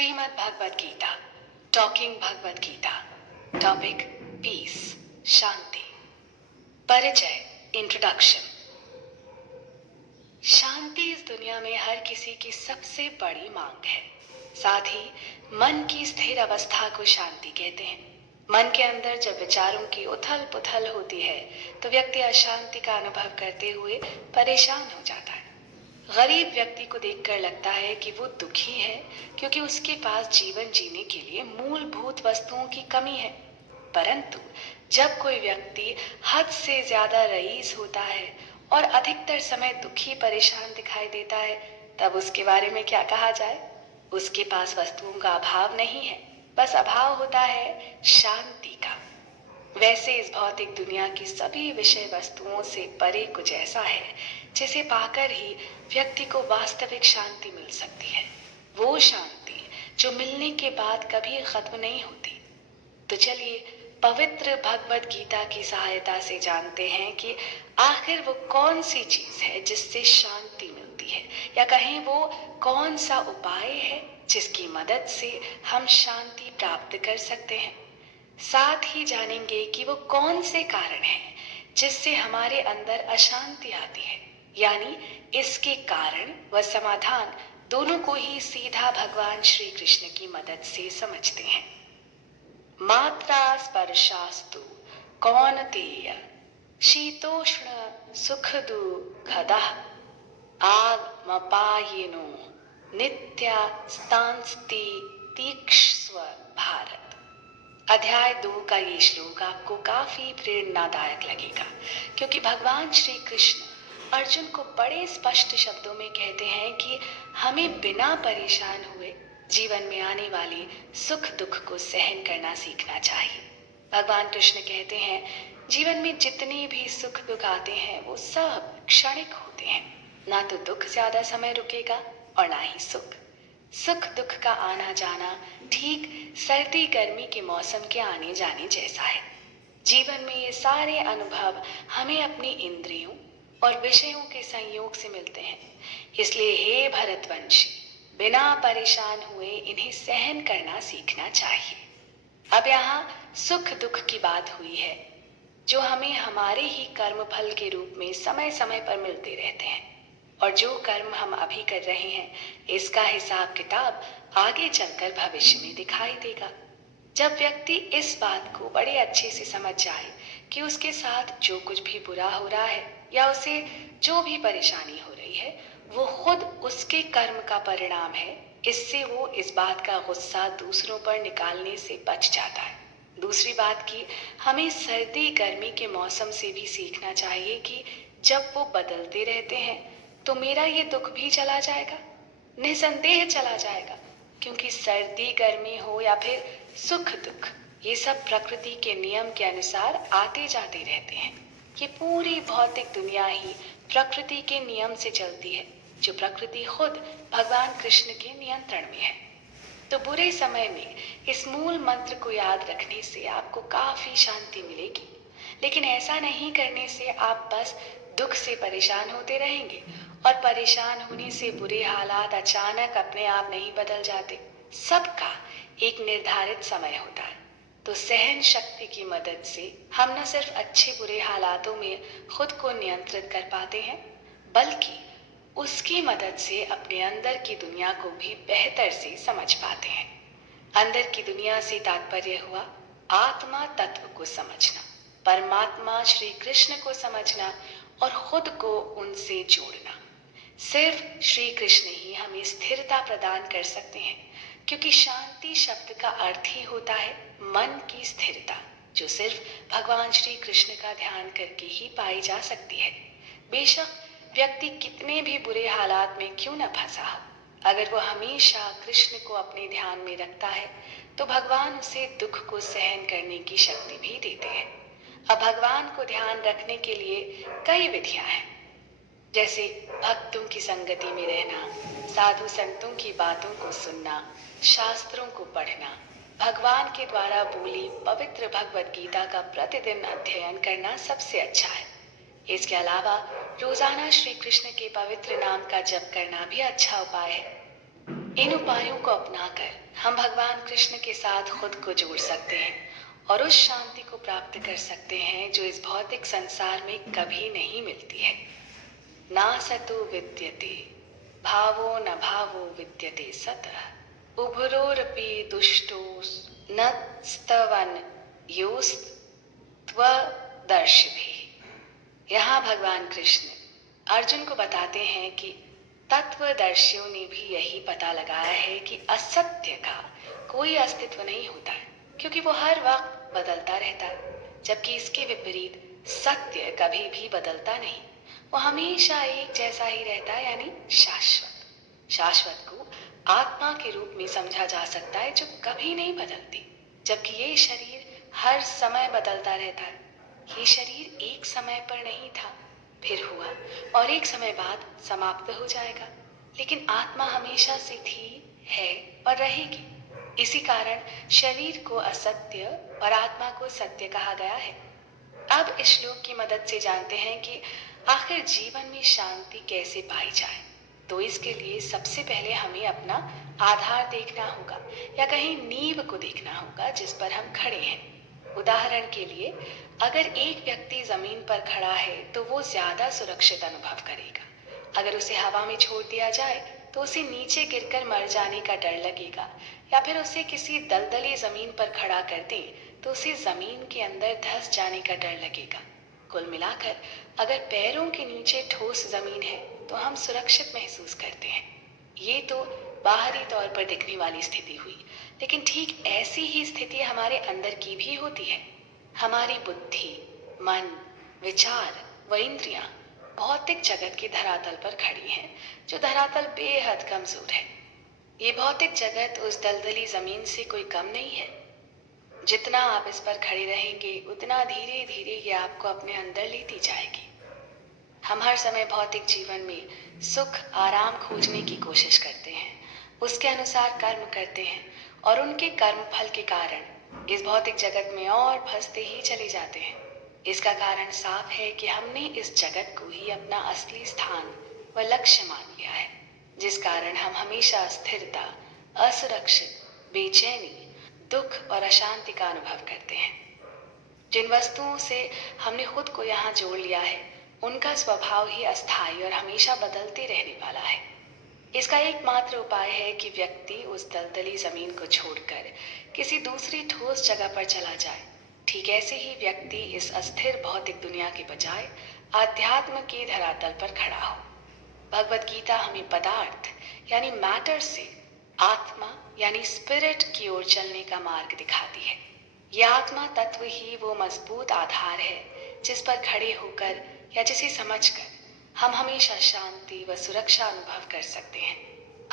Shrimad Bhagavad Gita, talking Bhagavad Gita, topic peace, शांति। परिचय, introduction. शांति इस दुनिया में हर किसी की सबसे बड़ी मांग है। साथ ही मन की स्थिर अवस्था को शांति कहते हैं। मन के अंदर जब विचारों की उथल पुथल होती है तो व्यक्ति अशांति का अनुभव करते हुए परेशान हो जाता है। गरीब व्यक्ति को देखकर लगता है कि वो दुखी है क्योंकि उसके पास जीवन जीने के लिए मूलभूत वस्तुओं की कमी है। परंतु जब कोई व्यक्ति हद से ज्यादा रईस होता है और अधिकतर समय दुखी परेशान दिखाई देता है, तब उसके बारे में क्या कहा जाए? उसके पास वस्तुओं का अभाव नहीं है, बस अभाव होता है शांति का। वैसे इस भौतिक दुनिया की सभी विषय वस्तुओं से परे कुछ ऐसा है जिसे पाकर ही व्यक्ति को वास्तविक शांति मिल सकती है। वो शांति जो मिलने के बाद कभी खत्म नहीं होती। तो चलिए पवित्र भगवद गीता की सहायता से जानते हैं कि आखिर वो कौन सी चीज है जिससे शांति मिलती है, या कहें वो कौन सा उपाय है जिसकी मदद से हम शांति प्राप्त कर सकते हैं। साथ ही जानेंगे कि वो कौन से कारण हैं जिससे हमारे अंदर अशांति आती है, यानी इसके कारण व समाधान दोनों को ही सीधा भगवान श्री कृष्ण की मदद से समझते हैं। मात्रा स्पर्शास्तु कौनतेय शीतोष्ण सुख दुःखदः आगमपायिनो नित्या स्तांस्ति तीक्ष्व भारत। अध्याय 2 का ये श्लोक आपको काफी प्रेरणादायक लगेगा, क्योंकि भगवान श्री कृष्ण अर्जुन को बड़े स्पष्ट शब्दों में कहते हैं कि हमें बिना परेशान हुए जीवन में आने वाले सुख दुख को सहन करना सीखना चाहिए। भगवान कृष्ण कहते हैं, जीवन में जितने भी सुख दुख आते हैं वो सब क्षणिक होते हैं। ना तो दुख ज्यादा समय रुकेगा और ना ही सुख। सुख दुख का आना जाना ठीक सर्दी गर्मी के मौसम के आने जाने जैसा है। जीवन में ये सारे अनुभव हमें अपनी इंद्रियों और विषयों के संयोग से मिलते हैं। इसलिए हे भरतवंशी, बिना परेशान हुए इन्हें सहन करना सीखना चाहिए। अब यहाँ सुख दुख की बात हुई है, जो हमें हमारे ही कर्म फल के रूप में समय समय पर मिलते रहते हैं, और जो कर्म हम अभी कर रहे हैं इसका हिसाब किताब आगे चलकर भविष्य में दिखाई देगा। जब व्यक्ति इस बात को बड़े अच्छे से समझ जाए कि उसके साथ जो कुछ भी बुरा हो रहा है या उसे जो भी परेशानी हो रही है वो खुद उसके कर्म का परिणाम है, इससे वो इस बात का गुस्सा दूसरों पर निकालने से बच जाता है। दूसरी बात की हमें सर्दी गर्मी के मौसम से भी सीखना चाहिए कि जब वो बदलते रहते हैं तो मेरा ये दुख भी चला जाएगा, निसंदेह चला जाएगा, क्योंकि सर्दी गर्मी हो या फिर सुख दुख, ये सब प्रकृति के नियम के अनुसार आते जाते रहते हैं। ये पूरी भौतिक दुनिया ही प्रकृति के नियम से चलती है, जो प्रकृति खुद भगवान कृष्ण के नियंत्रण में है। तो बुरे समय में इस मूल मंत्र को याद रखने से आपको काफी शांति मिलेगी। लेकिन ऐसा नहीं करने से आप बस दुख से परेशान होते रहेंगे, और परेशान होने से बुरे हालात अचानक अपने आप नहीं बदल जाते। सबका एक निर्धारित समय होता है। तो सहन शक्ति की मदद से हम न सिर्फ अच्छे बुरे हालातों में खुद को नियंत्रित कर पाते हैं, बल्कि उसकी मदद से अपने अंदर की दुनिया को भी बेहतर से समझ पाते हैं। अंदर की दुनिया से तात्पर्य हुआ आत्मा तत्व को समझना, परमात्मा श्री कृष्ण को समझना और खुद को उनसे जोड़ना। सिर्फ श्री कृष्ण ही हमें स्थिरता प्रदान कर सकते हैं, क्योंकि शांति शब्द का अर्थ ही होता है मन की स्थिरता, जो सिर्फ भगवान श्री कृष्ण का ध्यान करके ही पाई जा सकती है। बेशक व्यक्ति कितने भी बुरे हालात में क्यों न फंसा हो, अगर वो हमेशा कृष्ण को अपने ध्यान में रखता है तो भगवान उसे दुख को सहन करने की शक्ति भी देते हैं। अब भगवान को ध्यान रखने के लिए कई विधियां हैं, जैसे भक्तों की संगति में रहना, साधु संतों की बातों को सुनना, शास्त्रों को पढ़ना, भगवान के द्वारा बोली पवित्र भगवद गीता का प्रतिदिन अध्ययन करना सबसे अच्छा है। इसके अलावा रोजाना श्री कृष्ण के पवित्र नाम का जप करना भी अच्छा उपाय है। इन उपायों को अपनाकर हम भगवान कृष्ण के साथ खुद को जोड़ सकते हैं और उस शांति को प्राप्त कर सकते हैं जो इस भौतिक संसार में कभी नहीं मिलती है। ना सतो विद्यते भावो न भावो विद्यते सतः उभरोरपि दुष्टो न स्तवन योस्त्वदर्शिभिः। यहाँ भगवान कृष्ण अर्जुन को बताते हैं कि तत्वदर्शियों ने भी यही पता लगाया है कि असत्य का कोई अस्तित्व नहीं होता है, क्योंकि वो हर वक्त बदलता रहता है, जबकि इसके विपरीत सत्य कभी भी बदलता नहीं, वो हमेशा एक जैसा ही रहता है, यानी शाश्वत। शाश्वत को आत्मा के रूप में समझा जा सकता है जो कभी नहीं बदलती, जबकि ये शरीर हर समय बदलता रहता है। ये शरीर एक समय पर नहीं था, फिर हुआ और एक समय बाद समाप्त हो जाएगा, लेकिन आत्मा हमेशा से थी, है और रहेगी। इसी कारण शरीर को असत्य और आत्मा को सत्य कहा गया है। अब इस श्लोक की मदद से जानते हैं कि आखिर जीवन में शांति कैसे पाई जाए। तो इसके लिए सबसे पहले हमें अपना आधार देखना होगा, या कहीं नींव को देखना होगा जिस पर हम खड़े हैं। उदाहरण के लिए, अगर एक व्यक्ति जमीन पर खड़ा है तो वो ज्यादा सुरक्षित अनुभव करेगा। अगर उसे हवा में छोड़ दिया जाए तो उसे नीचे गिरकर मर जाने का डर लगेगा, या फिर उसे किसी दलदली जमीन पर खड़ा कर दें तो उसे जमीन के अंदर धंस जाने का डर लगेगा। कुल मिलाकर अगर पैरों के नीचे ठोस जमीन है तो हम सुरक्षित महसूस करते हैं। ये तो बाहरी तौर पर दिखने वाली स्थिति हुई, लेकिन ठीक ऐसी ही स्थिति हमारे अंदर की भी होती है। हमारी बुद्धि, मन, विचार व इंद्रियां भौतिक जगत के धरातल पर खड़ी हैं, जो धरातल बेहद कमजोर है। ये भौतिक जगत उस दलदली जमीन से कोई कम नहीं है। जितना आप इस पर खड़े रहेंगे उतना धीरे धीरे ये आपको अपने अंदर लेती जाएगी। हम हर समय भौतिक जीवन में सुख आराम खोजने की कोशिश करते हैं, उसके अनुसार कर्म करते हैं और उनके कर्म फल के कारण इस भौतिक जगत में और फंसते ही चले जाते हैं। इसका कारण साफ है कि हमने इस जगत को ही अपना असली स्थान व लक्ष्य मान लिया है, जिस कारण हम हमेशा अस्थिरता, असुरक्षित, बेचैनी, दुख और अशांति का अनुभव करते हैं। जिन वस्तुओं से हमने खुद को यहाँ जोड़ लिया है उनका स्वभाव ही अस्थायी और हमेशा बदलते रहने वाला है। इसका एकमात्र उपाय है कि व्यक्ति उस दलदली जमीन को छोड़कर किसी दूसरी ठोस जगह पर चला जाए। ठीक ऐसे ही व्यक्ति इस अस्थिर भौतिक दुनिया के बजाय आध्यात्म के धरातल पर खड़ा हो। भगवत गीता हमें पदार्थ यानी मैटर से आत्मा यानी स्पिरिट की ओर चलने का मार्ग दिखाती है। यह आत्मा तत्व ही वो मजबूत आधार है जिस पर खड़े होकर या जिसे समझकर हम हमेशा शांति व सुरक्षा अनुभव कर सकते हैं।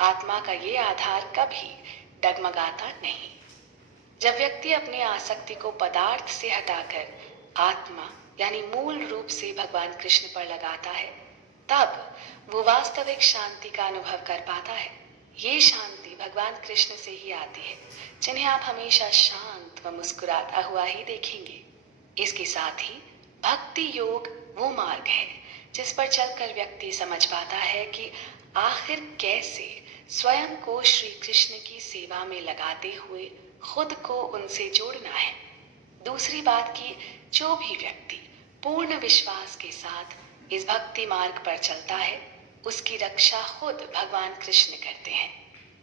आत्मा का ये आधार कभी डगमगाता नहीं। जब व्यक्ति अपनी आसक्ति को पदार्थ से हटाकर आत्मा यानी मूल रूप से भगवान कृष्ण पर लगाता है, तब वो वास्तविक शांति का अनुभव कर पाता है। ये शांति भगवान कृष्ण से ही आती है, जिन्हें आप हमेशा शांत व मुस्कुराता हुआ ही देखेंगे। इसके साथ ही भक्ति योग वो मार्ग है जिस पर चलकर व्यक्ति समझ पाता है कि आखिर कैसे स्वयं को श्री कृष्ण की सेवा में लगाते हुए खुद को उनसे जोड़ना है। दूसरी बात कि जो भी व्यक्ति पूर्ण विश्वास के साथ इस भक्ति मार्ग पर चलता है उसकी रक्षा खुद भगवान कृष्ण करते हैं।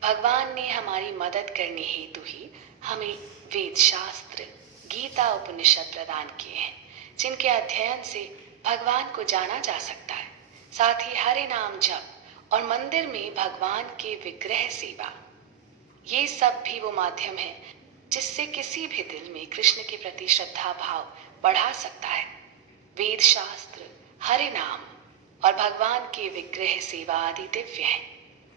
भगवान ने हमारी मदद करने हेतु ही हमें वेद शास्त्र, गीता, उपनिषद प्रदान किए हैं, जिनके अध्ययन से भगवान को जाना जा सकता है। साथ ही हरे नाम जप और मंदिर में भगवान के विग्रह सेवा, ये सब भी वो माध्यम है जिससे किसी भी दिल में कृष्ण के प्रति श्रद्धा भाव बढ़ा सकता है। वेद शास्त्र, हरे नाम और भगवान के विग्रह सेवा आदि दिव्य हैं,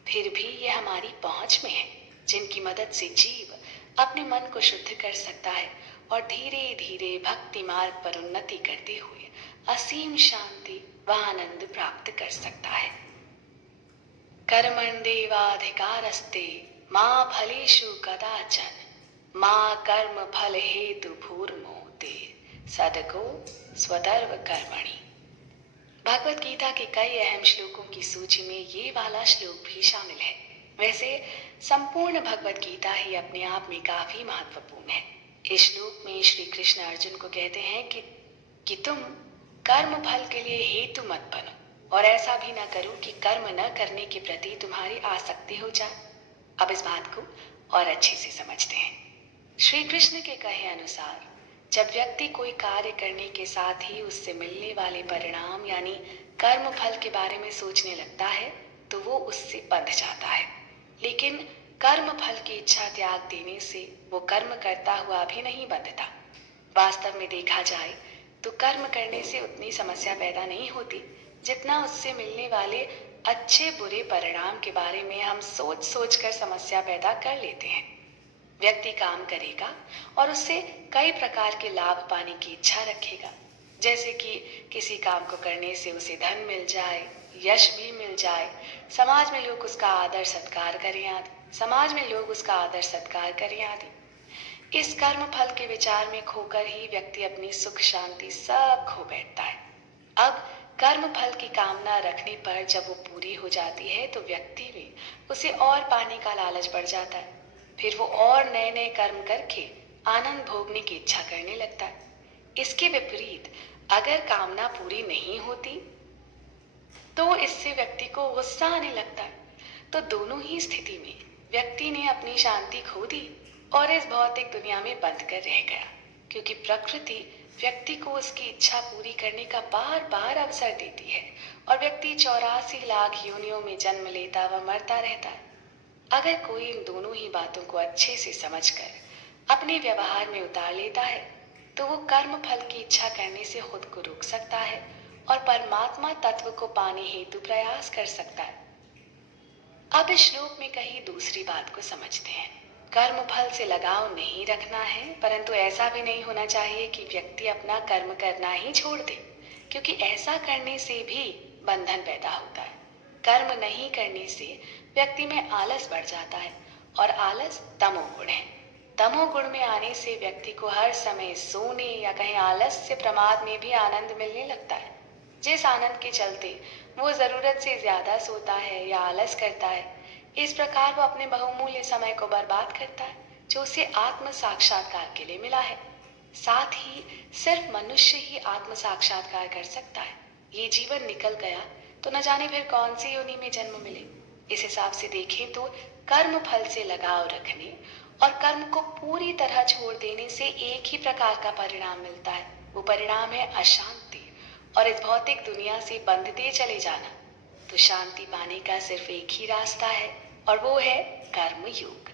फिर भी ये हमारी पहुंच में है, जिनकी मदद से जीव अपने मन को शुद्ध कर सकता है और धीरे धीरे भक्ति मार्ग पर उन्नति करते हुए असीम शांति व आनंद प्राप्त कर सकता है। कर्मण्येवाधिकारस्ते मा फलेषु कदाचन मा कर्म फल हेतु भूर्मोते सदगो स्वधर्म कर्मणि। भगवत गीता के कई अहम श्लोकों की सूची में ये वाला श्लोक भी शामिल है। वैसे संपूर्ण भगवत गीता ही अपने आप में काफी महत्वपूर्ण है। इस श्लोक में श्री कृष्ण अर्जुन को कहते हैं कि तुम कर्म फल के लिए हेतु मत बनो और ऐसा भी ना करो कि कर्म न करने के प्रति तुम्हारी आसक्ति हो जाए। अब इस बात को और अच्छे से समझते हैं। श्री कृष्ण के कहे अनुसार जब व्यक्ति कोई कार्य करने के साथ ही उससे मिलने वाले परिणाम यानी कर्म फल के बारे में सोचने लगता है तो वो उससे बंध जाता है। लेकिन कर्म फल की इच्छा त्याग देने से वो कर्म करता हुआ भी नहीं बंधता। वास्तव में देखा जाए तो कर्म करने से उतनी समस्या पैदा नहीं होती जितना उससे मिलने वाले अच्छे बुरे परिणाम के बारे में हम सोच सोच कर समस्या पैदा कर लेते हैं। व्यक्ति काम करेगा और उससे कई प्रकार के लाभ पाने की इच्छा रखेगा, जैसे कि किसी काम को करने से उसे धन मिल जाए, यश भी मिल जाए, समाज में लोग उसका आदर सत्कार करें आदि। इस कर्म फल के विचार में खोकर ही व्यक्ति अपनी सुख शांति सब खो बैठता है। अब कर्म फल की कामना रखने पर जब वो पूरी हो जाती है तो व्यक्ति में उसे और पाने का लालच बढ़ जाता है। फिर वो और नए नए कर्म करके आनंद भोगने की इच्छा करने लगता है। इसके विपरीत अगर कामना पूरी नहीं होती तो इससे व्यक्ति को गुस्सा आने लगता है। तो दोनों ही स्थिति में व्यक्ति ने अपनी शांति खो दी और इस भौतिक दुनिया में बंद कर रह गया, क्योंकि प्रकृति व्यक्ति को उसकी इच्छा पूरी करने का बार बार अवसर देती है और व्यक्ति 84 लाख योनियों में जन्म लेता व मरता रहता है। अगर कोई इन दोनों ही बातों को अच्छे से समझकर अपने व्यवहार में उतार लेता है तो वो कर्म फल की इच्छा करने से खुद को रोक सकता है और परमात्मा तत्व को पाने हेतु प्रयास कर सकता है। अब इस श्लोक में कही दूसरी बात को समझते हैं। कर्म फल से लगाव नहीं रखना है, परंतु ऐसा भी नहीं होना चाहिए कि व्यक्ति अपना कर्म करना ही छोड़ दे, क्योंकि ऐसा करने से भी बंधन पैदा होता है। कर्म नहीं करने से व्यक्ति में आलस बढ़ जाता है और आलस तमोगुण है। तमोगुण में आने से व्यक्ति को हर समय सोने या कहीं आलस्य प्रमाद में भी आनंद मिलने लगता है, जिस आनंद के चलते वो जरूरत से ज्यादा सोता है या आलस करता है। इस प्रकार वो अपने बहुमूल्य समय को बर्बाद करता है जो उसे आत्म साक्षात्कार के लिए मिला है। साथ ही सिर्फ मनुष्य ही आत्म साक्षात्कार कर सकता है। ये जीवन निकल गया तो न जाने फिर कौन सी योनि में जन्म मिले। इस हिसाब से देखें तो कर्म फल से लगाव रखने और कर्म को पूरी तरह छोड़ देने से एक ही प्रकार का परिणाम मिलता है। वो परिणाम है अशांति और इस भौतिक दुनिया से बंधते चले जाना। तो शांति पाने का सिर्फ एक ही रास्ता है और वो है कर्म योग।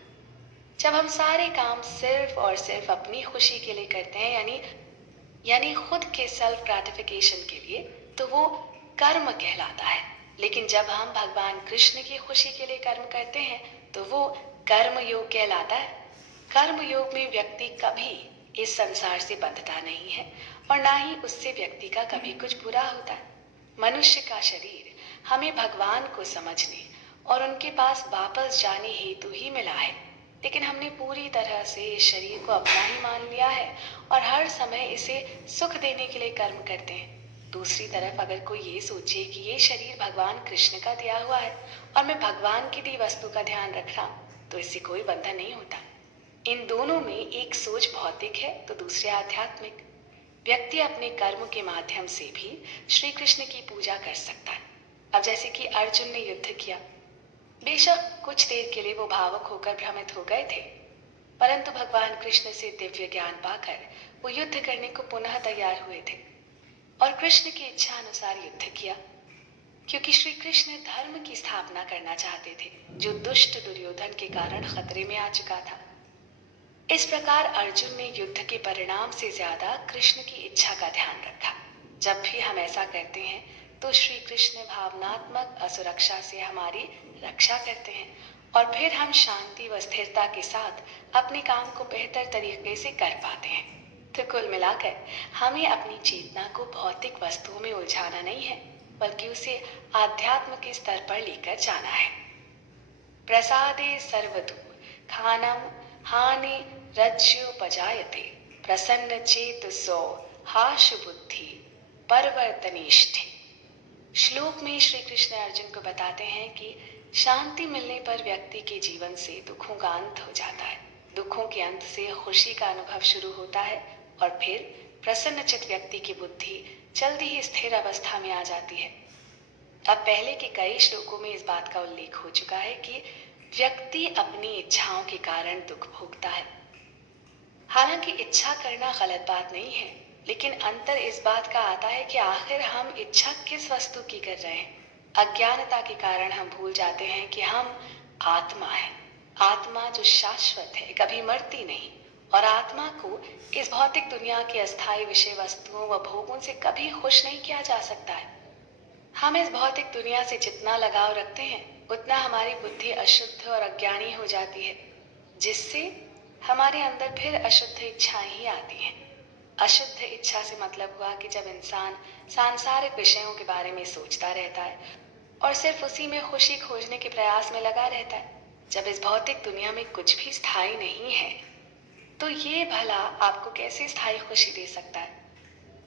जब हम सारे काम सिर्फ और सिर्फ अपनी खुशी के लिए करते हैं, यानी खुद के सेल्फ ग्रेटिफिकेशन के लिए, तो वो कर्म कहलाता है। लेकिन जब हम भगवान कृष्ण की खुशी के लिए कर्म करते हैं तो वो कर्म योग कहलाता है। कर्म योग में व्यक्ति कभी इस संसार से बंधता नहीं है और ना ही उससे व्यक्ति का कभी कुछ बुरा होता है। मनुष्य का शरीर हमें भगवान को समझने और उनके पास वापस जाने हेतु ही मिला है, लेकिन हमने पूरी तरह से इस शरीर को अपना ही मान लिया है और हर समय इसे सुख देने के लिए कर्म करते हैं। दूसरी तरफ अगर कोई ये सोचे कि ये शरीर भगवान कृष्ण का दिया हुआ है और मैं भगवान की दी वस्तु का ध्यान रख रहा हूँ, तो इससे कोई बंधन नहीं होता। इन दोनों में एक सोच भौतिक है तो दूसरे आध्यात्मिक। व्यक्ति अपने कर्म के माध्यम से भी श्री कृष्ण की पूजा कर सकता है। अब जैसे कि अर्जुन ने युद्ध किया, बेशक कुछ देर के लिए वो भावुक होकर भ्रमित हो गए थे, परंतु भगवान कृष्ण से दिव्य ज्ञान पाकर वो युद्ध करने को पुनः तैयार हुए थे और कृष्ण की इच्छा अनुसार युद्ध किया, क्योंकि श्री कृष्ण धर्म की स्थापना करना चाहते थे जो दुष्ट दुर्योधन के कारण खतरे में आ चुका था। इस प्रकार अर्जुन ने युद्ध के परिणाम से ज्यादा कृष्ण की इच्छा का ध्यान रखा। जब भी हम ऐसा करते हैं तो श्री कृष्ण भावनात्मक असुरक्षा से हमारी रक्षा करते हैं और फिर हम शांति व स्थिरता के साथ अपने काम को बेहतर तरीके से कर पाते हैं। तो कुल मिलाकर हमें अपनी चेतना को भौतिक वस्तुओं में उलझाना नहीं है, बल्कि उसे आध्यात्म के स्तर पर लेकर जाना है। प्रसादे सर्वदु खानम हानि रज्योपजायते प्रसन्न चेतसो हाश बुद्धि परवर्तनिष्ठि। श्लोक में श्री कृष्ण अर्जुन को बताते हैं कि शांति मिलने पर व्यक्ति के जीवन से दुखों का अंत हो जाता है। दुखों के अंत से खुशी का अनुभव शुरू होता है और फिर प्रसन्नचित्त व्यक्ति की बुद्धि जल्दी ही स्थिर अवस्था में आ जाती है। अब पहले के कई श्लोकों में इस बात का उल्लेख हो चुका है कि व्यक्ति अपनी इच्छाओं के कारण दुख भोगता है। हालांकि इच्छा करना गलत बात नहीं है, लेकिन अंतर इस बात का आता है कि आखिर हम इच्छा किस वस्तु की कर रहे हैं। अज्ञानता के कारण हम भूल जाते हैं कि हम आत्मा है। आत्मा जो शाश्वत है, कभी मरती नहीं, और आत्मा को इस भौतिक दुनिया की अस्थायी विषय वस्तुओं व भोगों से कभी खुश नहीं किया जा सकता है। हम इस भौतिक दुनिया से जितना लगाव रखते हैं, उतना हमारी बुद्धि अशुद्ध और अज्ञानी हो जाती है, जिससे हमारे अंदर फिर अशुद्ध इच्छाएं ही आती हैं। अशुद्ध इच्छा से मतलब हुआ कि जब इंसान सांसारिक विषयों के बारे में सोचता रहता है और सिर्फ उसी में खुशी खोजने के प्रयास में लगा रहता है। जब इस भौतिक दुनिया में कुछ भी स्थायी नहीं है, तो ये भला आपको कैसे स्थायी खुशी दे सकता है?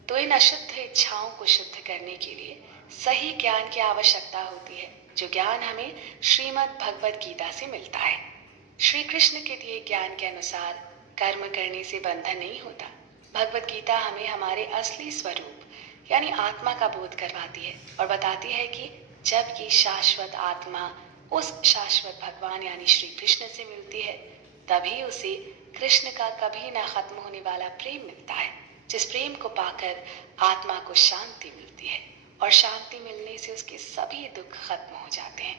तो इन अशुद्ध इच्छाओं को शुद्ध करने के लिए सही ज्ञान की आवश्यकता होती है, जो ज्ञान हमें श्रीमद् भगवद गीता से मिलता है। श्री कृष्ण के दिए ज्ञान के अनुसार कर्म करने से बंधन नहीं होता। भगवद गीता हमें हमारे असली स्वरूप यानी आत्मा का बोध करवाती है और बताती है कि जब ये शाश्वत आत्मा उस शाश्वत भगवान यानी श्री कृष्ण से मिलती है, तभी उसे कृष्ण का कभी ना खत्म होने वाला प्रेम मिलता है, जिस प्रेम को पाकर आत्मा को शांति मिलती है और शांति मिलने से उसके सभी दुख खत्म हो जाते हैं।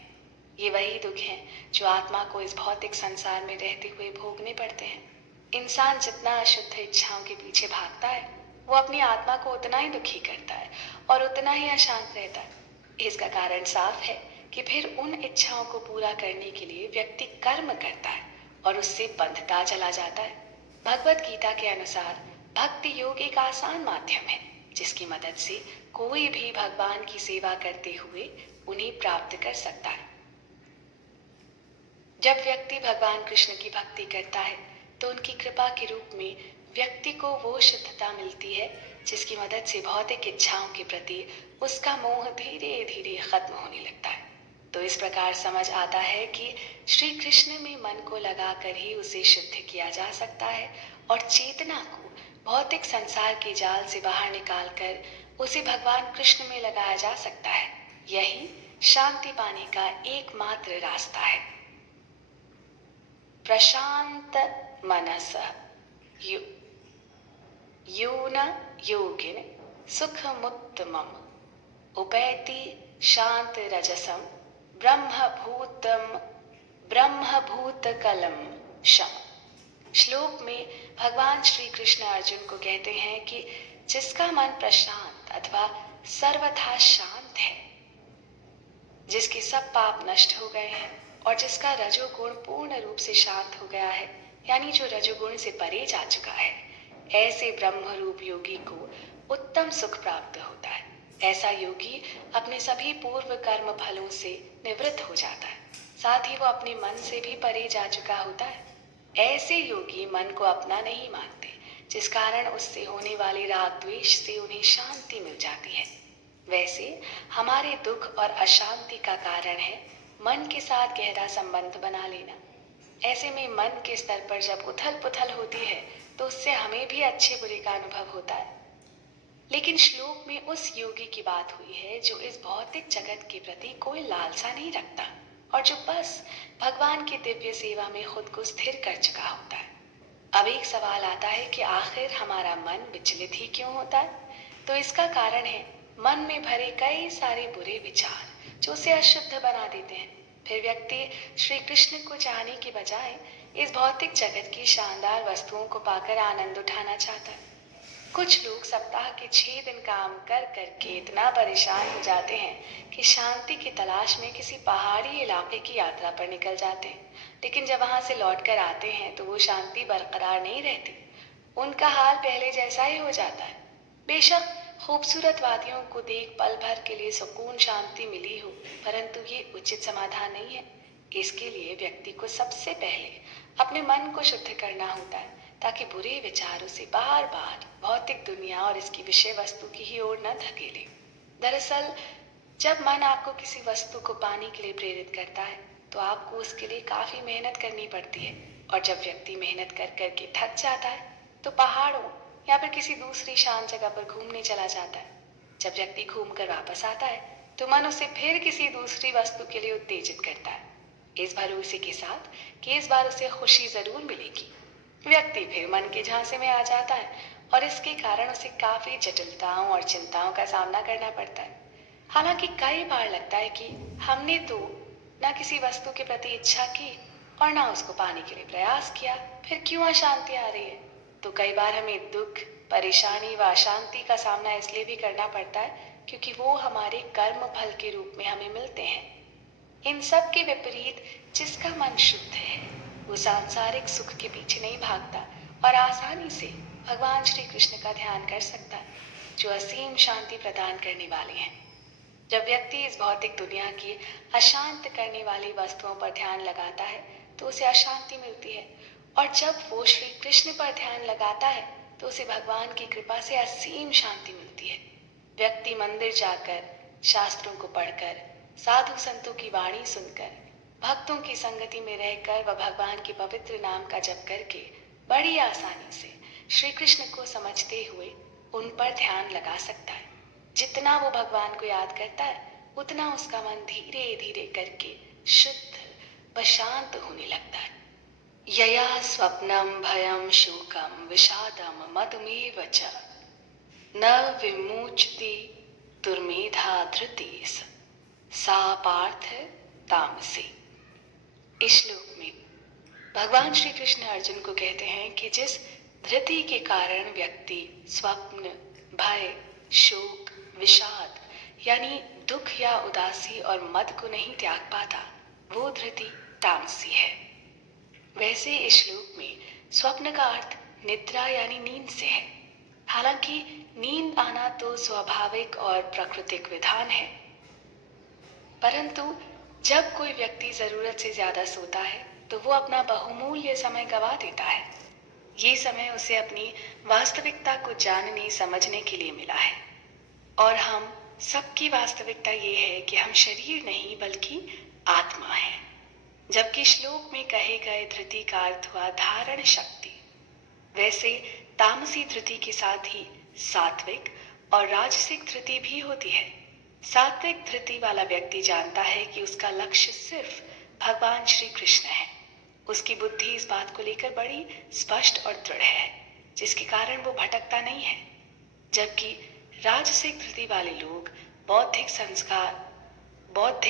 ये वही दुख हैं जो आत्मा को इस भौतिक संसार में रहते हुए भोगने पड़ते हैं। इंसान जितना अशुद्ध इच्छाओं के पीछे भागता है, वो अपनी आत्मा को उतना ही दुखी करता है और उतना ही अशांत रहता है। इसका कारण साफ है कि फिर उन इच्छाओं को पूरा करने के लिए व्यक्ति कर्म करता है और उससे बंधता चला जाता है। भगवत गीता के अनुसार भक्ति योग एक आसान माध्यम है, जिसकी मदद से कोई भी भगवान की सेवा करते हुए उन्हें प्राप्त कर सकता है। जब व्यक्ति भगवान कृष्ण की भक्ति करता है, तो उनकी कृपा के रूप में व्यक्ति को वो शुद्धता मिलती है, जिसकी मदद से भौतिक इच्छाओं के प्रति उसका मोह धीरे धीरे खत्म होने लगता है। तो इस प्रकार समझ आता है कि श्री कृष्ण में मन को लगाकर ही उसे शुद्ध किया जा सकता है और चेतना को भौतिक संसार के जाल से बाहर निकालकर उसे भगवान कृष्ण में लगाया जा सकता है। यही शांति पाने का एकमात्र रास्ता है। प्रशांत मनस यून योगिन सुखमुत्तमम् उपैति शांत रजसम ब्रह्मभूतकलम शम। श्लोक में भगवान श्री कृष्ण अर्जुन को कहते हैं कि जिसका मन प्रशांत अथवा सर्वथा शांत है, जिसके सब पाप नष्ट हो गए हैं और जिसका रजोगुण पूर्ण रूप से शांत हो गया है, यानी जो रजोगुण से परे जा चुका है, ऐसे ब्रह्म रूप योगी को उत्तम सुख प्राप्त होता है। ऐसा योगी अपने सभी पूर्व कर्म फलों से निवृत्त हो जाता है, साथ ही वो अपने मन से भी परे जा चुका होता है। ऐसे योगी मन को अपना नहीं मानते, जिस कारण उससे होने वाले राग द्वेष से उन्हें शांति मिल जाती है। वैसे हमारे दुख और अशांति का कारण है मन के साथ गहरा संबंध बना लेना। ऐसे में मन के स्तर पर जब उथल पुथल होती है, तो उससे हमें भी अच्छे बुरे का अनुभव होता है। लेकिन श्लोक में उस योगी की बात हुई है जो इस भौतिक जगत के प्रति कोई लालसा नहीं रखता और जो बस भगवान की दिव्य सेवा में खुद को स्थिर कर चुका होता है। अब एक सवाल आता है कि आखिर हमारा मन विचलित ही क्यों होता है? तो इसका कारण है मन में भरे कई सारे बुरे विचार जो उसे अशुद्ध बना देते हैं। फिर व्यक्ति श्री कृष्ण को चाहने के बजाय इस भौतिक जगत की शानदार वस्तुओं को पाकर आनंद उठाना चाहता है। कुछ लोग सप्ताह के 6 दिन काम कर करके इतना परेशान हो जाते हैं कि शांति की तलाश में किसी पहाड़ी इलाके की यात्रा पर निकल जाते हैं, लेकिन जब वहां से लौट कर आते हैं तो वो शांति बरकरार नहीं रहती। उनका हाल पहले जैसा ही हो जाता है। बेशक खूबसूरत वादियों को देख पल भर के लिए सुकून शांति मिली हो, परंतु ये उचित समाधान नहीं है। इसके लिए व्यक्ति को सबसे पहले अपने मन को शुद्ध करना होता है, ताकि बुरे विचारों से बार बार भौतिक दुनिया और इसकी विषय वस्तु की ही ओर न धकेले। दरअसल जब मन आपको किसी वस्तु को पाने के लिए प्रेरित करता है तो आपको उसके लिए काफी मेहनत करनी पड़ती है। और जब व्यक्ति मेहनत कर करके थक जाता है तो पहाड़ों या फिर किसी दूसरी शांत जगह पर घूमने चला जाता है। जब व्यक्ति घूमकर वापस आता है तो मन उसे फिर किसी दूसरी वस्तु के लिए उत्तेजित करता है, इस भरोसे के साथ कि इस बार उसे खुशी जरूर मिलेगी। व्यक्ति फिर मन के झांसे में आ जाता है और इसके कारण उसे काफी जटिलताओं और चिंताओं का सामना करना पड़ता है। हालांकि कई बार लगता है कि हमने तो ना किसी वस्तु के प्रति इच्छा की और ना उसको पाने के लिए प्रयास किया, फिर क्यों अशांति आ रही है। तो कई बार हमें दुख, परेशानी व अशांति का सामना इसलिए भी करना पड़ता है क्योंकि वो हमारे कर्म फल के रूप में हमें मिलते हैं। इन सब के विपरीत जिसका मन शुद्ध है वो सांसारिक सुख के पीछे नहीं भागता और आसानी से भगवान श्री कृष्ण का ध्यान कर सकता है, जो असीम शांति प्रदान करने वाले हैं। जब व्यक्ति इस भौतिक दुनिया की अशांत करने वाली वस्तुओं पर ध्यान लगाता है तो उसे अशांति मिलती है, और जब वो श्री कृष्ण पर ध्यान लगाता है तो उसे भगवान की कृपा से असीम शांति मिलती है। व्यक्ति मंदिर जाकर, शास्त्रों को पढ़कर, साधु संतों की वाणी सुनकर, भक्तों की संगति में रहकर व भगवान के पवित्र नाम का जप करके बड़ी आसानी से श्री कृष्ण को समझते हुए उन पर ध्यान लगा सकता है। जितना वो भगवान को याद करता है उतना उसका मन धीरे धीरे करके शुद्ध व शांत होने लगता है। यया स्वप्नम भयम शोकम विषादम मदमेव च न विमुच्यते दुर्मेधा धृति सा पार्थ तामसी। इस श्लोक में भगवान श्री कृष्ण अर्जुन को कहते हैं कि जिस धृति के कारण व्यक्ति स्वप्न, भय, शोक, विषाद यानी दुख या उदासी और मद को नहीं त्याग पाता, वो धृति तामसी है। वैसे इस श्लोक में स्वप्न का अर्थ निद्रा यानी नींद से है। हालांकि नींद आना तो स्वाभाविक और प्राकृतिक विधान है, परंतु जब कोई व्यक्ति जरूरत से ज्यादा सोता है तो वो अपना बहुमूल्य समय गवा देता है। ये समय उसे अपनी वास्तविकता को जानने समझने के लिए मिला है, और हम सबकी वास्तविकता ये है कि हम शरीर नहीं बल्कि आत्मा है। जबकि श्लोक में कहे गए धृति का अर्थ हुआ धारण शक्ति, वैसे तामसी धृति के साथ ही सात्विक और राजसिक धृति भी होती है। सात्विक धृति वाला व्यक्ति जानता है कि उसका लक्ष्य सिर्फ भगवान श्री कृष्ण है। उसकी बुद्धि इस बात को लेकर बड़ी स्पष्ट और दृढ़ है, जिसके कारण वो भटकता नहीं है। जबकि राजसिक धृति वाले लोग बौद्धिक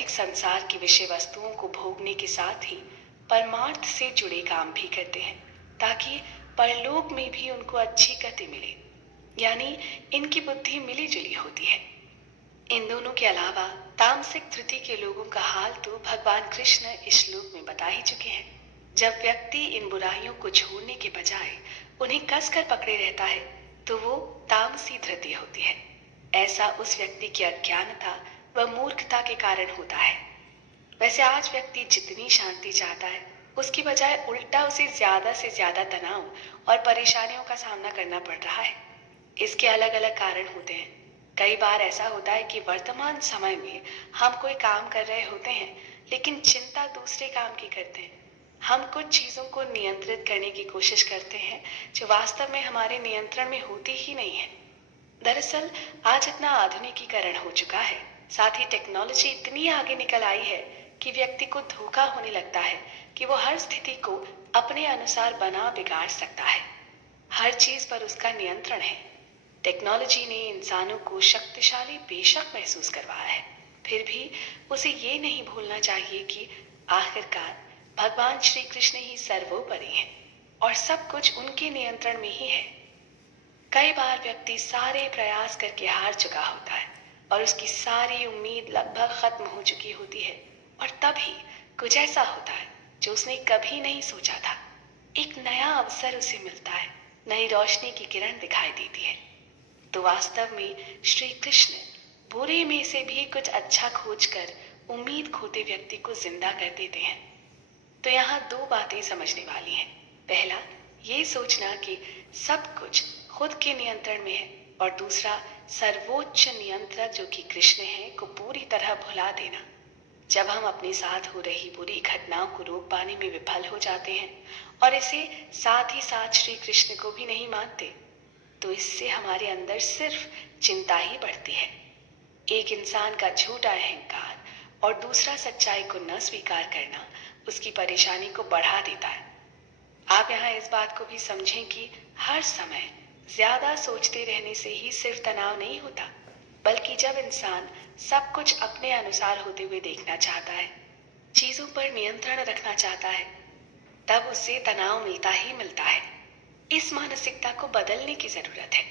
संसार की विषय वस्तुओं को भोगने के साथ ही परमार्थ से जुड़े काम भी करते हैं, ताकि परलोक में भी उनको अच्छी गति मिले, यानी इनकी बुद्धि मिली जुली होती है। इन दोनों के अलावा तामसिक धृति के लोगों का हाल तो भगवान कृष्ण इस श्लोक में बता ही चुके हैं। जब व्यक्ति इन बुराइयों को छोड़ने के बजाय उन्हें कसकर पकड़े रहता है तो वो तामसी धृति होती है। ऐसा उस व्यक्ति की अज्ञानता व मूर्खता के कारण होता है। वैसे आज व्यक्ति जितनी शांति चाहता है उसकी बजाय उल्टा उसे ज्यादा से ज्यादा तनाव और परेशानियों का सामना करना पड़ रहा है। इसके अलग अलग कारण होते हैं। कई बार ऐसा होता है कि वर्तमान समय में हम कोई काम कर रहे होते हैं लेकिन चिंता दूसरे काम की करते हैं। हम कुछ चीजों को नियंत्रित करने की कोशिश करते हैं जो वास्तव में हमारे नियंत्रण में होती ही नहीं है। दरअसल आज इतना आधुनिकीकरण हो चुका है, साथ ही टेक्नोलॉजी इतनी आगे निकल आई है कि व्यक्ति को धोखा होने लगता है कि वो हर स्थिति को अपने अनुसार बना बिगाड़ सकता है। हर चीज पर उसका नियंत्रण है। टेक्नोलॉजी ने इंसानों को शक्तिशाली बेशक महसूस करवाया है, फिर भी उसे ये नहीं भूलना चाहिए कि आखिरकार भगवान श्री कृष्ण ही सर्वोपरि हैं और सब कुछ उनके नियंत्रण में ही है। कई बार व्यक्ति सारे प्रयास करके हार चुका होता है और उसकी सारी उम्मीद लगभग खत्म हो चुकी होती है, और तभी कुछ ऐसा होता है जो उसने कभी नहीं सोचा था। एक नया अवसर उसे मिलता है, नई रोशनी की किरण दिखाई देती है। तो वास्तव में श्री कृष्ण बुरे में से भी कुछ अच्छा खोजकर उम्मीद खोते व्यक्ति को जिंदा कर देते हैं। तो यहाँ दो बातें समझने वाली हैं। पहला, ये सोचना कि सब कुछ खुद के नियंत्रण में है, और दूसरा, सर्वोच्च नियंत्रक जो कि कृष्ण है को पूरी तरह भुला देना। जब हम अपने साथ हो रही बुरी घटनाओं को रोक पाने में विफल हो जाते हैं और इसे साथ ही साथ श्री कृष्ण को भी नहीं मानते, तो इससे हमारे अंदर सिर्फ चिंता ही बढ़ती है। एक इंसान का झूठा अहंकार और दूसरा सच्चाई को न स्वीकार करना उसकी परेशानी को बढ़ा देता है। आप यहाँ इस बात को भी समझें कि हर समय ज्यादा सोचते रहने से ही सिर्फ तनाव नहीं होता, बल्कि जब इंसान सब कुछ अपने अनुसार होते हुए देखना चाहता है, चीजों पर नियंत्रण रखना चाहता है, तब उसे तनाव मिलता ही मिलता है। इस मानसिकता को बदलने की जरूरत है।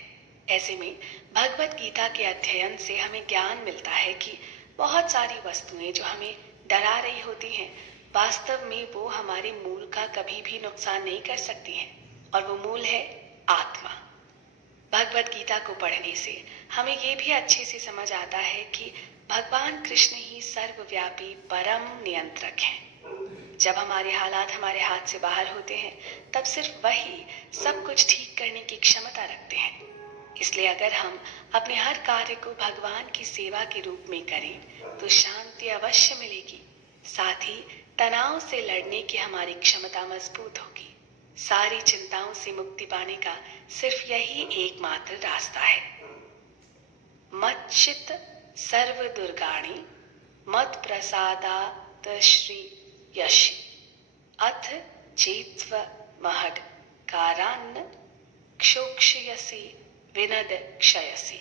ऐसे में भगवत गीता के अध्ययन से हमें ज्ञान मिलता है कि बहुत सारी वस्तुएं जो हमें डरा रही होती हैं, वास्तव में वो हमारे मूल का कभी भी नुकसान नहीं कर सकती हैं, और वो मूल है आत्मा। भगवत गीता को पढ़ने से हमें ये भी अच्छे से समझ आता है कि भगवान कृष्ण ही सर्वव्यापी परम नियंत्रक हैं। जब हमारे हालात हमारे हाथ से बाहर होते हैं, तब सिर्फ वही सब कुछ ठीक करने की क्षमता रखते हैं। इसलिए अगर हम अपने हर कार्य को भगवान की सेवा के रूप में करें तो शांति अवश्य मिलेगी। साथ ही तनाव से लड़ने की हमारी क्षमता मजबूत होगी। सारी चिंताओं से मुक्ति पाने का सिर्फ यही एकमात्र रास्ता है। मच्चित सर्व दुर्गाणि मत प्रसादात श्री यशि अथ चेत्व महड कारान्न क्षोक्षयसि विनद क्षयसि।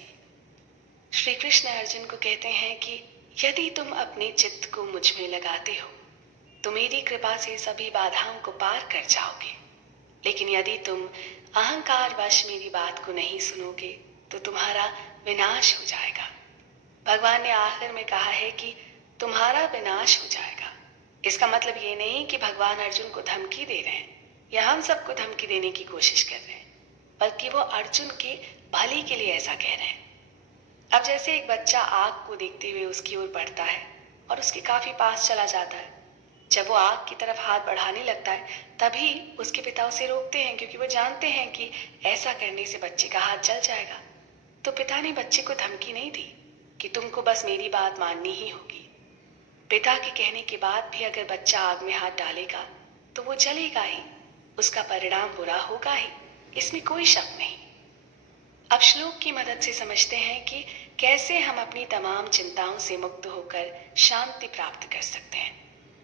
श्री कृष्ण अर्जुन को कहते हैं कि यदि तुम अपने चित्त को मुझ में लगाते हो तो मेरी कृपा से सभी बाधाओं को पार कर जाओगे, लेकिन यदि तुम अहंकार वश मेरी बात को नहीं सुनोगे तो तुम्हारा विनाश हो जाएगा। भगवान ने आखिर में कहा है कि तुम्हारा विनाश हो जाएगा। इसका मतलब ये नहीं कि भगवान अर्जुन को धमकी दे रहे हैं या हम सबको धमकी देने की कोशिश कर रहे हैं, बल्कि वो अर्जुन के भले के लिए ऐसा कह रहे हैं। अब जैसे एक बच्चा आग को देखते हुए उसकी ओर बढ़ता है और उसके काफी पास चला जाता है। जब वो आग की तरफ हाथ बढ़ाने लगता है, तभी उसके पिता उसे रोकते हैं, क्योंकि वो जानते हैं कि ऐसा करने से बच्चे का हाथ जल जाएगा। तो पिता ने बच्चे को धमकी नहीं दी कि तुमको बस मेरी बात माननी ही होगी। पिता के कहने के बाद भी अगर बच्चा आग में हाथ डालेगा तो वो जलेगा ही, उसका परिणाम बुरा होगा ही, इसमें कोई शक नहीं। अब श्लोक की मदद से समझते हैं कि कैसे हम अपनी तमाम चिंताओं से मुक्त होकर शांति प्राप्त कर सकते हैं।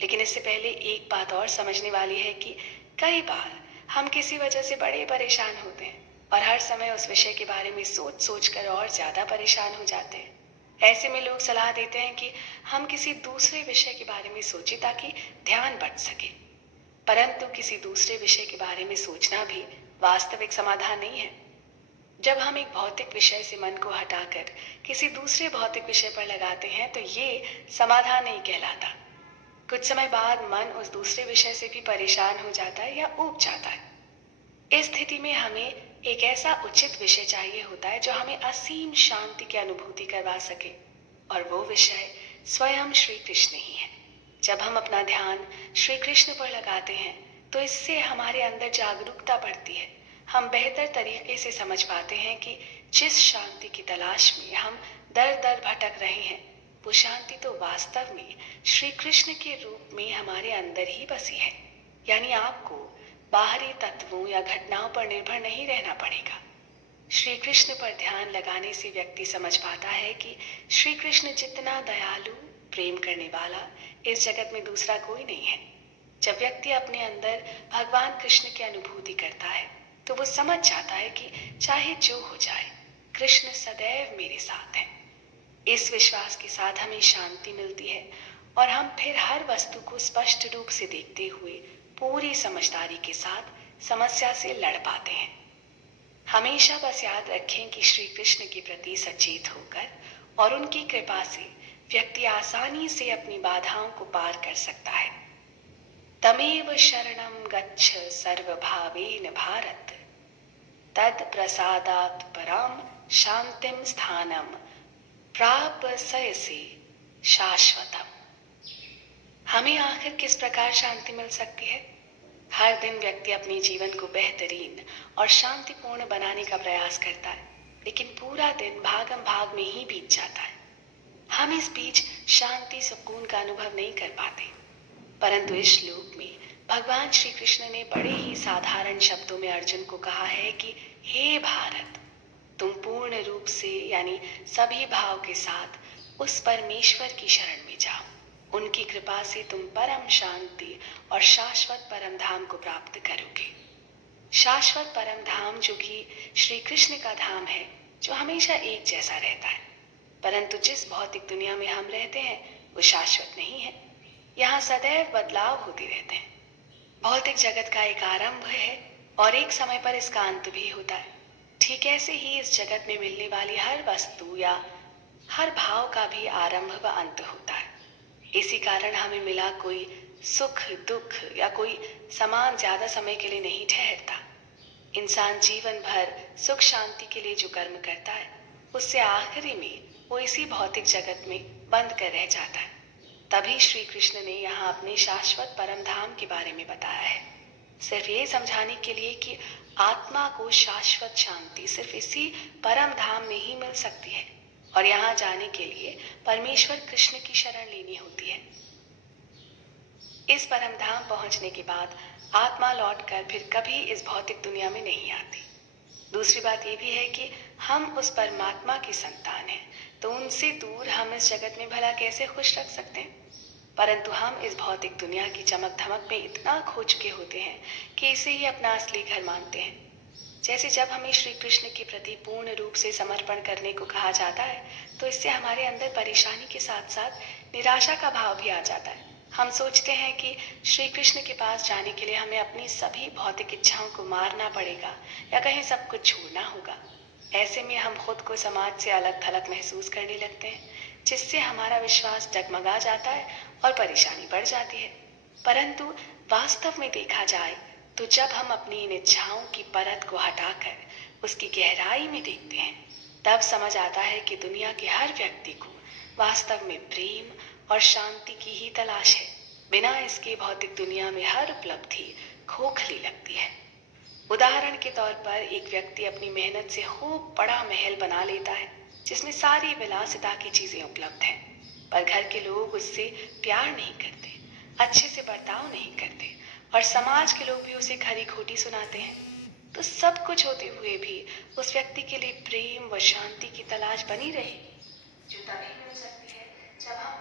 लेकिन इससे पहले एक बात और समझने वाली है कि कई बार हम किसी वजह से बड़े परेशान होते हैं और हर समय उस विषय के बारे में सोच सोच कर और ज्यादा परेशान हो जाते हैं। ऐसे में लोग सलाह देते हैं कि हम किसी दूसरे विषय के बारे में सोचें ताकि ध्यान बट सके, परंतु किसी दूसरे विषय के बारे में सोचना भी वास्तविक समाधान नहीं है। जब हम एक भौतिक विषय से मन को हटाकर किसी दूसरे भौतिक विषय पर लगाते हैं तो ये समाधान नहीं कहलाता। कुछ समय बाद मन उस दूसरे विषय से भी परेशान हो जाता है या ऊब जाता है। इस स्थिति में हमें एक ऐसा उचित विषय चाहिए होता है जो हमें असीम शांति की अनुभूति करवा सके, और वो विषय स्वयं श्री कृष्ण ही है। जब हम अपना ध्यान श्री कृष्ण पर लगाते हैं तो इससे हमारे अंदर जागरूकता बढ़ती है। हम बेहतर तरीके से समझ पाते हैं कि जिस शांति की तलाश में हम दर दर भटक रहे हैं, वो शांति तो वास्तव में श्री कृष्ण के रूप में हमारे अंदर ही बसी है। यानी आपको बाहरी तत्वों या घटनाओं पर निर्भर नहीं रहना पड़ेगा। श्री कृष्ण पर ध्यान लगाने से व्यक्ति समझ पाता है कि श्री कृष्ण जितना दयालु, प्रेम करने वाला इस जगत में दूसरा कोई नहीं है। जब व्यक्ति अपने अंदर भगवान कृष्ण की अनुभूति करता है तो वो समझ जाता है कि चाहे जो हो जाए, कृष्ण सदैव मेरे साथ है। इस विश्वास के साथ हमें शांति मिलती है और हम फिर हर वस्तु को स्पष्ट रूप से देखते हुए पूरी समझदारी के साथ समस्या से लड़ पाते हैं। हमेशा बस याद रखें कि श्री कृष्ण के प्रति सचेत होकर और उनकी कृपा से व्यक्ति आसानी से अपनी बाधाओं को पार कर सकता है। तमेव शरणं गच्छ सर्वभावेन भारत, तद प्रसादात् पराम शांतिम स्थानम प्रापस्यसि शाश्वतम। हमें आखिर किस प्रकार शांति मिल सकती है? हर दिन व्यक्ति अपने जीवन को बेहतरीन और शांतिपूर्ण बनाने का प्रयास करता है। लेकिन पूरा दिन भागम भाग में ही बीत जाता है। हम इस बीच शांति सुकून का अनुभव नहीं कर पाते। परंतु इस श्लोक में भगवान श्री कृष्ण ने बड़े ही साधारण शब्दों में अर्जुन को कहा है कि हे भारत, तुम पूर्ण रूप से यानी सभी भाव के साथ उस परमेश्वर की शरण में जाओ। उनकी कृपा से तुम परम शांति और शाश्वत परम धाम को प्राप्त करोगे। शाश्वत परम धाम जो कि श्री कृष्ण का धाम है, जो हमेशा एक जैसा रहता है। परंतु जिस भौतिक दुनिया में हम रहते हैं वो शाश्वत नहीं है। यहाँ सदैव बदलाव होते रहते हैं। भौतिक जगत का एक आरंभ है और एक समय पर इसका अंत भी होता है। ठीक ऐसे ही इस जगत में मिलने वाली हर वस्तु या हर भाव का भी आरंभ व अंत होता है। इसी कारण हमें मिला कोई सुख दुख या कोई सामान ज्यादा समय के लिए नहीं ठहरता। इंसान जीवन भर सुख शांति के लिए जो कर्म करता है, उससे आखिरी में वो इसी भौतिक जगत में बंद कर रह जाता है। तभी श्री कृष्ण ने यहाँ अपने शाश्वत परम धाम के बारे में बताया है, सिर्फ ये समझाने के लिए कि आत्मा को शाश्वत शांति सिर्फ इसी परम धाम में ही मिल सकती है और यहाँ जाने के लिए परमेश्वर कृष्ण की शरण लेनी होती है। इस परम धाम पहुंचने के बाद आत्मा लौटकर फिर कभी इस भौतिक दुनिया में नहीं आती। दूसरी बात यह भी है कि हम उस परमात्मा की संतान हैं, तो उनसे दूर हम इस जगत में भला कैसे खुश रख सकते हैं। परंतु हम इस भौतिक दुनिया की चमक धमक में इतना खो चुके होते हैं कि इसे ही अपना असली घर मानते हैं। जैसे जब हमें श्री कृष्ण के प्रति पूर्ण रूप से समर्पण करने को कहा जाता है, तो इससे हमारे अंदर परेशानी के साथ साथ निराशा का भाव भी आ जाता है। हम सोचते हैं कि श्री कृष्ण के पास जाने के लिए हमें अपनी सभी भौतिक इच्छाओं को मारना पड़ेगा या कहीं सब कुछ छोड़ना होगा। ऐसे में हम खुद को समाज से अलग थलग महसूस करने लगते हैं, जिससे हमारा विश्वास डगमगा जाता है और परेशानी बढ़ जाती है। परंतु वास्तव में देखा जाए तो जब हम अपनी इन इच्छाओं की परत को हटाकर उसकी गहराई में देखते हैं, तब समझ आता है कि दुनिया के हर व्यक्ति को वास्तव में प्रेम और शांति की ही तलाश है। बिना इसके भौतिक दुनिया में हर उपलब्धि खोखली लगती है। उदाहरण के तौर पर एक व्यक्ति अपनी मेहनत से खूब बड़ा महल बना लेता है, जिसमें सारी विलासिता की चीजें उपलब्ध हैं, पर घर के लोग उससे प्यार नहीं करते, अच्छे से बर्ताव नहीं करते और समाज के लोग भी उसे खरी खोटी सुनाते हैं। तो सब कुछ होते हुए भी उस व्यक्ति के लिए प्रेम व शांति की तलाश बनी रहेगी, जो तभी मिल सकती है जब हम